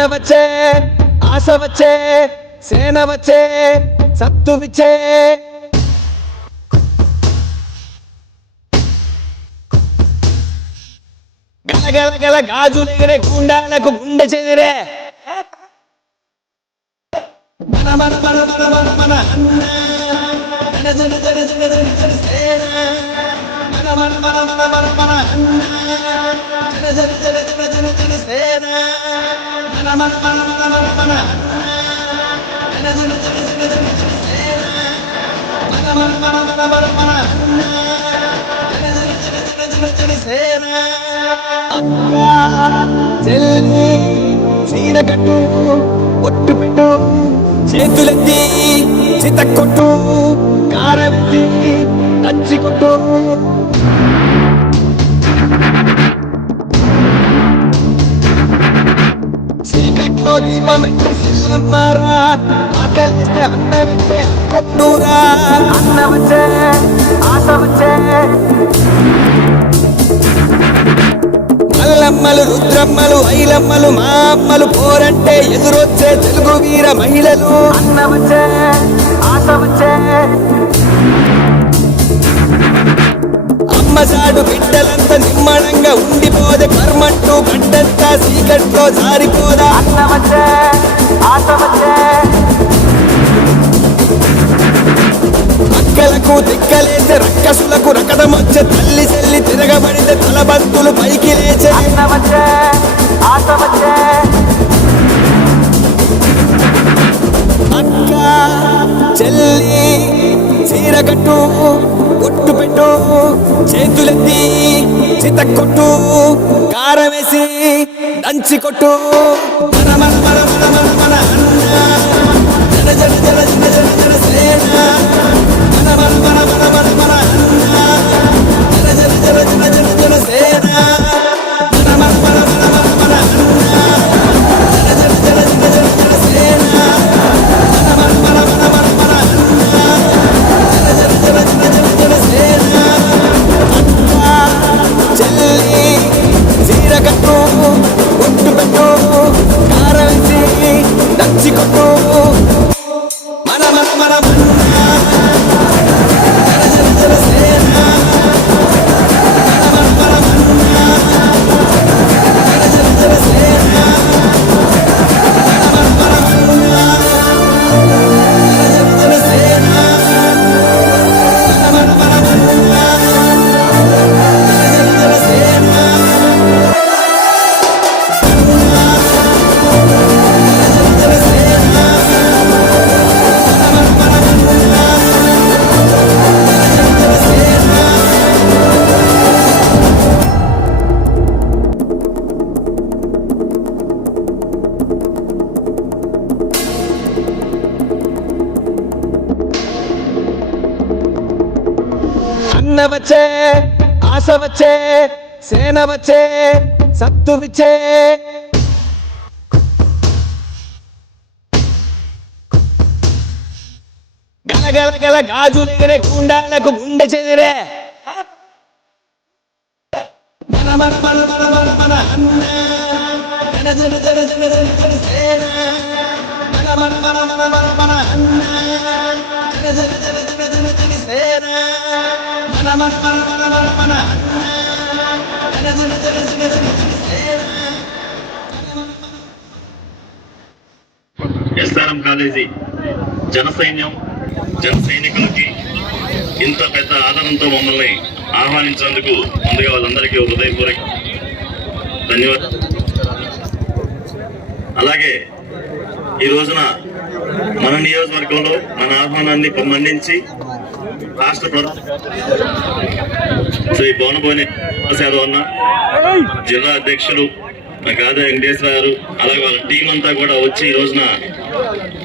సేన వచ్చే ఆశ వచ్చే సేన వచ్చే సత్తు విచ్చే. గల గల గాజులెగరే గుండాలకు గుండె చెదిరే. మన మన మన మన మన మన అన్న. జన జన జన జన జన జన సేన. మన మన మన మన మన మన అన్న. జన జన జన జన జన జన సేన. మన చెల్లి కట్టు ఒట్టు పెట్టు చేతులెత్తి చితక్కొట్టు కారెత్తి నచ్చికొట్టు మల్లమ్మలు రుద్రమ్మలు ఐలమ్మలు మా అమ్మలు పోరంటే ఎదురొచ్చే తెలుగు వీర మహిళలు అన్న వచ్చే ఆశ వచ్చే ఉండిపోదే కర్మంటూ గడ్డంతా చీకట్లో జారిపోదా? వచ్చే వచ్చే అక్కలకు దిక్కలేసే రక్కసులకు రకటమొచ్చే తల్లి చెల్లి తిరగబడితే తలబంతులు పైకి లేచే. వచ్చే వచ్చే అక్క చెల్లి చీర కట్టు ఒట్టు పెట్టు చేతులెత్తి చిత కొట్టు కారం వేసి దంచి కొట్టు మన మన మన మన మన మన అన్న జన జన జన జన జన జన అన్న వచ్చే ఆశ వచ్చే సేన వచ్చే సత్తు విచ్చే గలగల గల గాజులెగరే గుండాలకు గుండె చెదిరే మన మన మన మన మన మన అన్న జన జన జన జన జన జన సేన మన మన మన మన మన మన అన్న జన జన జన జన జన జన సేన ఎస్ఆర్ఎం కాలేజీ జనసైన్యం జన సైనికులకి ఇంత పెద్ద ఆదరణతో మమ్మల్ని ఆహ్వానించినందుకు ముందుగా వాళ్ళందరికీ హృదయపూర్వక ధన్యవాదాలు. అలాగే ఈ రోజున మన నియోజకవర్గంలో మన ఆహ్వానాన్ని మన్నించి రాష్ట్ర ప్రధాన శ్రీ భువనభోని యాదవ్ అన్న జిల్లా అధ్యక్షులు గాదా వెంకటేశ్వర గారు అలాగే వాళ్ళ టీం అంతా కూడా వచ్చి ఈ రోజున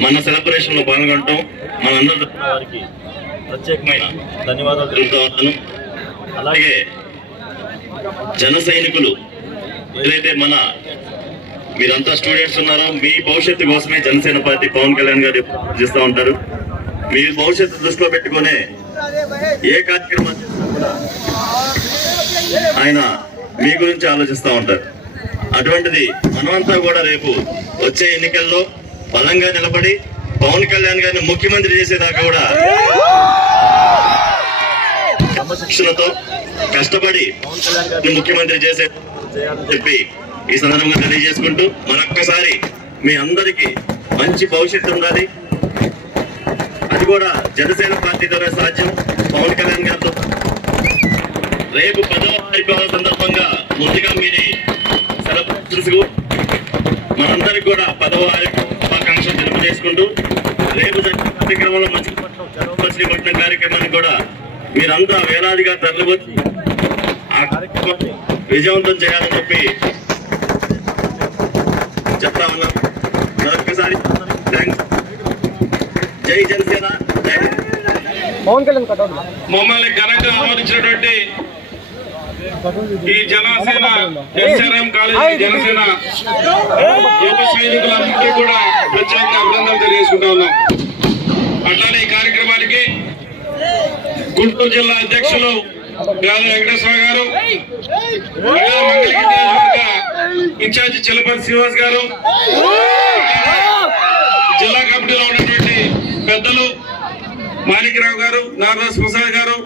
మన సెలబ్రేషన్లో పాల్గొనటం మనందరి వారికి ప్రత్యేకమైన ధన్యవాదాలు తెలుపుతా అలాగే జన సైనికులు ఏదైతే మన మీరంతా స్టూడెంట్స్ ఉన్నారో మీ భవిష్యత్తు కోసమే జనసేన పార్టీ పవన్ కళ్యాణ్ గారు చేస్తూ ఉంటారు. మీ భవిష్యత్తు దృష్టిలో పెట్టుకునే ఏ కార్యక్రమం చేసినా కూడా ఆయన మీ గురించి ఆలోచిస్తూ ఉంటారు. అటువంటిది మనమంతా కూడా రేపు వచ్చే ఎన్నికల్లో బలంగా నిలబడి పవన్ కళ్యాణ్ గారిని ముఖ్యమంత్రి చేసేదాకా కూడా క్రమశిక్షణతో కష్టపడి పవన్ కళ్యాణ్ గారిని ముఖ్యమంత్రి చేసే చెప్పి ఈ సందర్భంగా తెలియజేసుకుంటూ మరొక్కసారి మీ అందరికీ మంచి భవిష్యత్తు ఉండాలి. అది కూడా జనసేన పార్టీతోనే సాధ్యం. పవన్ కళ్యాణ్ గారితో. రేపు పదవ ఆవిర్భావ సందర్భంగా ముందుగా మీది సెలబ్రేషన్స్ మనందరికి కూడా పదవ ఆవిర్భావాకాంక్షలు తెలియజేసుకుంటూ రేపు జరిగే కార్యక్రమంలో మచిలీపట్నం చదవ కార్యక్రమానికి కూడా మీరంతా వేలాదిగా తరలివచ్చి ఆ కార్యక్రమాన్ని విజయవంతం చేయాలని చెప్పి చెప్తా ఉన్నాం మరొక్కసారి థ్యాంక్స్ జై జనసేన మమ్మల్ని ఘనంగా ఆహ్వానించినటువంటి ఈ జనసేన ఎస్ఆర్ఎం కాలేజీ జనసేన యువ సైనికులందరికీ కూడా ప్రత్యేకంగా అభినందనలు తెలియజేసుకుంటా ఉన్నాం. అట్లానే ఈ కార్యక్రమానికి గుంటూరు జిల్లా అధ్యక్షులు గాలి వెంకటేశ్వర గారు మంగళగిరి ఇన్ఛార్జి చిలపతి శ్రీనివాస్ గారు జిల్లా కమిటీలో ఉన్నటువంటి పెద్దలు మాణిక్యరావు గారు నారాయణ ప్రసాద్ గారు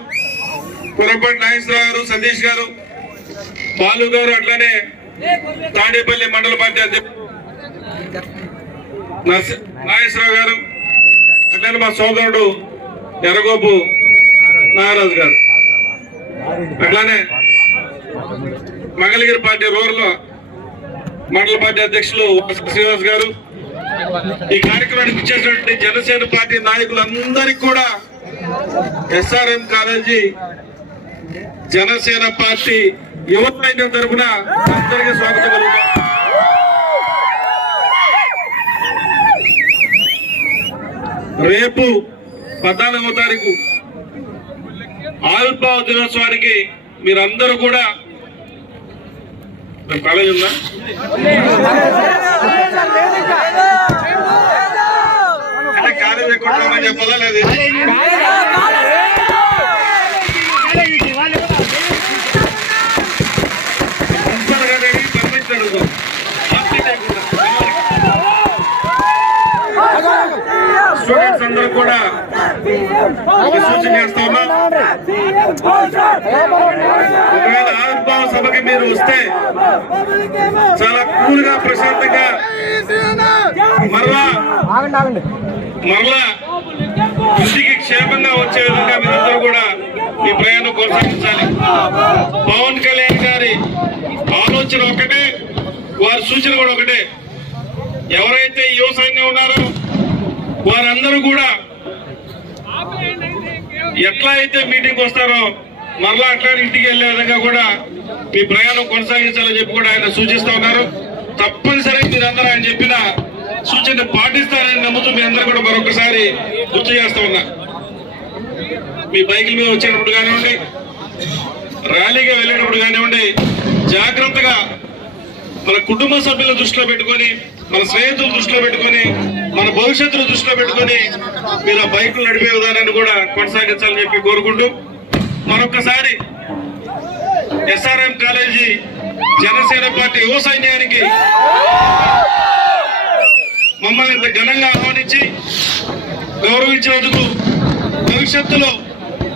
కురపాటి నాగేశ్వరరావు గారు సతీష్ గారు బాలు గారు అట్లానే తాడేపల్లి మండల పార్టీ అధ్యక్షుడు నాగేశ్వరరావు గారు అట్లనే మా సోదరుడు ఎర్రగోపు నాగరాజు గారు. అట్లానే Mangalagiri party rural mandal party అధ్యక్షులు శ్రీనివాస్ గారు ఈ కార్యక్రమానికి ఇచ్చేసినటువంటి జనసేన పార్టీ నాయకులందరికీ కూడా ఎస్ఆర్ఎం కాలేజీ జనసేన పార్టీ యువ సైన్యం తరఫున అందరికీ స్వాగతం కలుగుతాం రేపు పద్నాలుగవ తారీఖు ఆవిర్భావ దినోత్సవానికి మీరందరూ కూడా రేపు కాలేజ్ ఉందా? అంటే కాలేజ్ చెప్పదా లేదు? స్టూడెంట్స్ అందరూ కూడా సూచన చేస్తామా? ఉన్నా ఒకవేళ ఆవిర్భావ సభకి మీరు వస్తే చాలా కూల్గా ప్రశాంతంగా మరలా మరలా ఇంటికి క్షేమంగా వచ్చే విధంగా మీరందరూ కూడా ఈ ప్రయాణం కొనసాగించాలి. పవన్ కళ్యాణ్ గారి ఆలోచన ఒకటే వారి సూచన కూడా ఒకటే. ఎవరైతే యువ సైన్యం ఉన్నారో వారందరూ కూడా ఎట్లా అయితే మీటింగ్ వస్తారో మరలా అట్లా ఇంటికి వెళ్ళే విధంగా కూడా మీ ప్రయాణం కొనసాగించాలని చెప్పి కూడా ఆయన సూచిస్తా ఉన్నారు. తప్పనిసరిగా మీరందరూ ఆయన చెప్పిన సూచన పాటిస్తారని నమ్ముతూ మీ అందరూ కూడా మరొకసారి గుర్తు చేస్తా ఉన్నా. మీ బైకుల మీద వచ్చేటప్పుడు కానివ్వండి ర్యాలీగా వెళ్ళేటప్పుడు కానివ్వండి జాగ్రత్తగా మన కుటుంబ సభ్యుల దృష్టిలో పెట్టుకొని మన స్నేహితులు దృష్టిలో పెట్టుకొని మన భవిష్యత్తును దృష్టిలో పెట్టుకొని మీరు ఆ బైకులు నడిపే విధానాన్ని కూడా కొనసాగించాలని చెప్పి కోరుకుంటూ మరొకసారి ఎస్ఆర్ఎం కాలేజీ జనసేన పార్టీ యువ సైన్యానికి మమ్మల్ని ఇంత ఘనంగా ఆహ్వానించి గౌరవించినందుకు భవిష్యత్తులో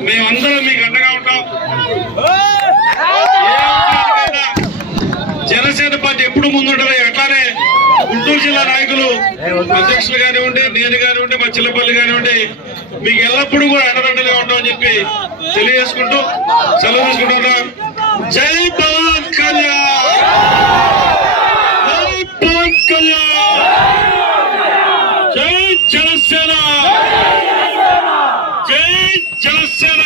మేమందరం మీకు అండగా ఉంటాం. జనసేన పార్టీ ఎప్పుడు ముందుంటది అట్లానే గుంటూరు జిల్లా నాయకులు అధ్యక్షులు కానివ్వండి నేను కానివ్వండి మా చిల్లపల్లి కానివ్వండి మీకు ఎల్లప్పుడూ కూడా అండదండలుగా ఉంటామని చెప్పి తెలియజేసుకుంటూ సెలవు తీసుకుంటున్నా జై పవన్ కళ్యాణ్! జై పవన్ కళ్యాణ్ జై జనసేన జై జనసేన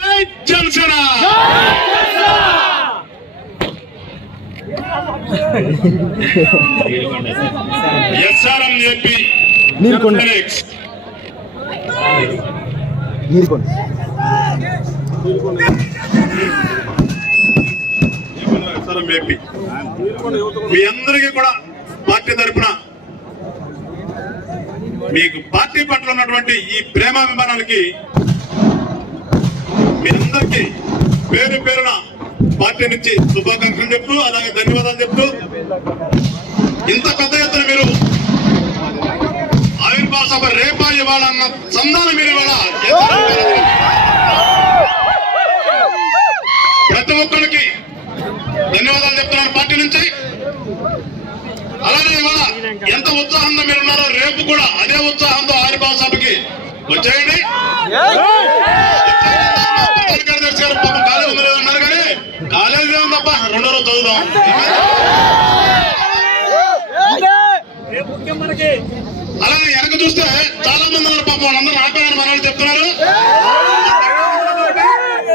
జై జనసేన ఎస్ఆర్ఎం చెప్పి ఎస్ఆర్ఎం మీ అందరికీ కూడా పార్టీ తరఫున మీకు పార్టీ పట్ల ఉన్నటువంటి ఈ ప్రేమాభిమానాలకి మీ అందరికీ పేరు పేరున పార్టీ నుంచి శుభాకాంక్షలు చెప్తూ అలాగే ధన్యవాదాలు చెప్తూ ఇంత పెద్ద ఎత్తున మీరు ఆవిర్భావ సభ రేపా ఇవాళ అన్న సందాలు మీరు ఇవాళ ప్రతి ఒక్కరికి ధన్యవాదాలు చెప్తున్నాను పార్టీ నుంచి అలానే ఇవాళ ఎంత ఉత్సాహంగా మీరు ఉన్నారో రేపు కూడా అదే ఉత్సాహంతో ఆవిర్భావ సభకి వచ్చేయండి. కార్యదర్శి గారు పాపం కాలేజ్ ఉందో లేదో అన్నారు రెండో రోజు చదువుదాం. అలాగే వెనక చూస్తే చాలా మంది ఉన్నారు పాపం వాళ్ళందరూ ఆపేయని మనవాళ్ళు చెప్తున్నారు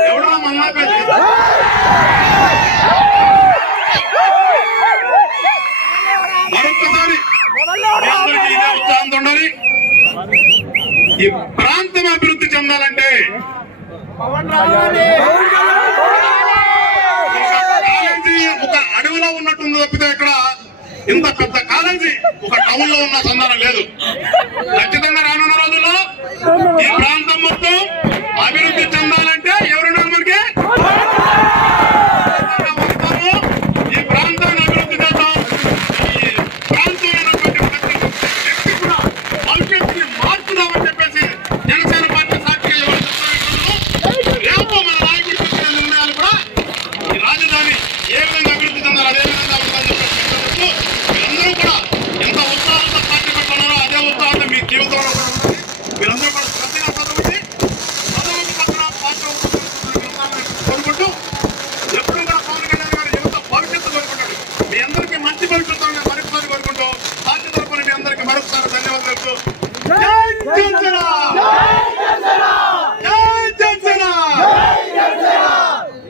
ఎవడో మన ఆపేది మరొక్కసారి మీ ఇదే ఉత్సాహంతో ఉండాలి ఈ ప్రాంతం అభివృద్ధి చెందాలంటే ఒక కాలేజీ ఒక అడవిలో ఉన్నట్టుంది తప్పితే ఇక్కడ ఇంత పెద్ద కాలేజీ ఒక టౌన్లో ఉన్న సంధానం లేదు. ఖచ్చితంగా రానున్న రోజుల్లో ఈ ప్రాంతం మొత్తం అభివృద్ధి చెందాలంటే ఎవరున్నారు మనకి వస్తారు. ఈ ప్రాంతాన్ని అభివృద్ధి చేద్దాం ఈ ప్రాంతంలో ఉన్నటువంటి ప్రతి వ్యక్తి కూడా భవిష్యత్తుని మార్చుదామని చెప్పేసి జనసేన పార్టీ సాక్షిగా ఇవాళ చెప్తున్న రేపు మన నాయకుడు తీసుకునే నిర్ణయాలు కూడా ఈ రాజధాని ఏ విధంగా అభివృద్ధి చెందాలి అదే విధంగా అభివృద్ధి చెప్పి మీరందరూ కూడా ఎంత ఉత్సాహంతో పార్టీ పెట్టున్నారో అదే ఉత్సాహంతో